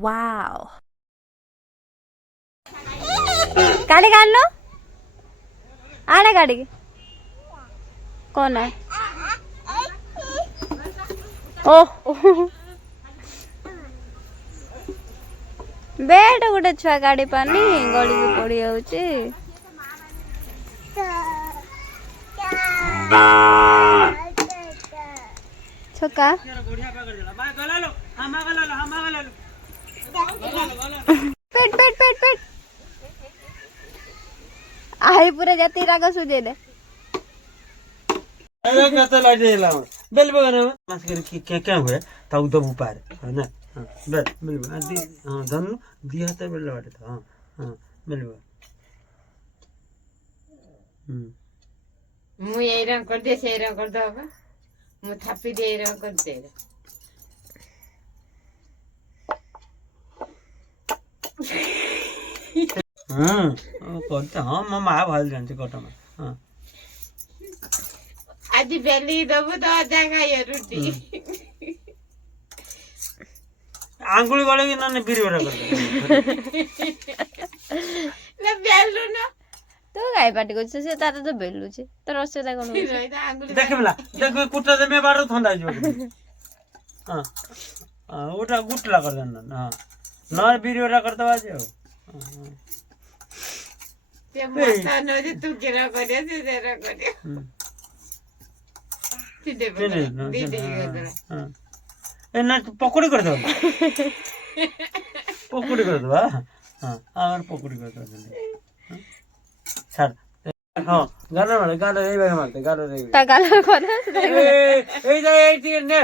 वाव गाड़ी काट लो आने गाड़ी की कौन है ओह बेट गोटे छुआ गाड़ी पानी गली की पड़ी जाऊची छक्का पेट पेट पेट पेट आई पूरे जाती राग सुजे दे अरे कत लाजे ला बेल बगना मास के क्या हुए ताऊ दबू पार है ना हां बेल बेल दी हां धनु दी हाथ बेल वाटे था हां हां बेल मु यही रंग कर दे से रंग कर दो मु थापी दे रंग कर दे करते हाँ म मा भइल जान्छ कटमा हां आज बेली दबु तो जागा ये रोटी आंगुली गले कि नने बिरिवरा गर्दा ना बेलु न तू गाई पार्टी को से तार तो बेलु छे तो रसदा कोन देखिमला देख कुट्टा दे मे बारो थंडा जो हां उठा गुटला कर देन हां न बिरिवरा करता बाजे हां ते माता न जे तू केरा करे से तेरा करे दीदी हां ए ना पकोड़ी कर दो पकोड़ी कर दो हां आवर पकोड़ी कर दो सर हां गालो ए भाई मारते गालो रे ता गालो करे ए ए जा ए ने